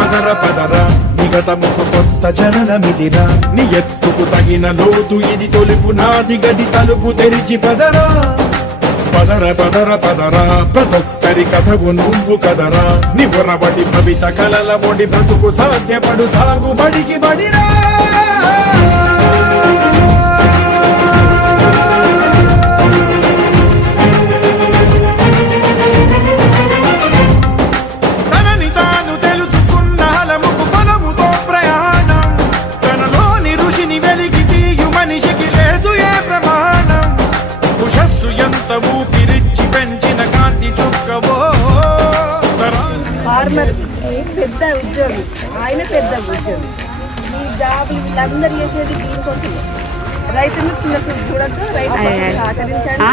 పదర పదర నిగతముకు కొత్త జననమిదిరా నీ ఎత్తుకు తగిన లోతు ఇది తొలుపు నాది గది తలుపు తెరిచి పదరా పదర పదర పదరా ప్రతొక్కరి కథవు నువ్వు కదరా నివరబడి భవిత కలల బొడి బ్రతుకు సాధ్యపడు సాగుబడికి బడిరా ఫార్మర్ పెద్ద ఉద్యోగి, ఆయన పెద్ద ఉద్యోగి. ఈ జాబులు వీళ్ళందరూ చేసేది దీనికోసం. రైతును చిన్న చూడద్దు, రైతు ఆచరించండి.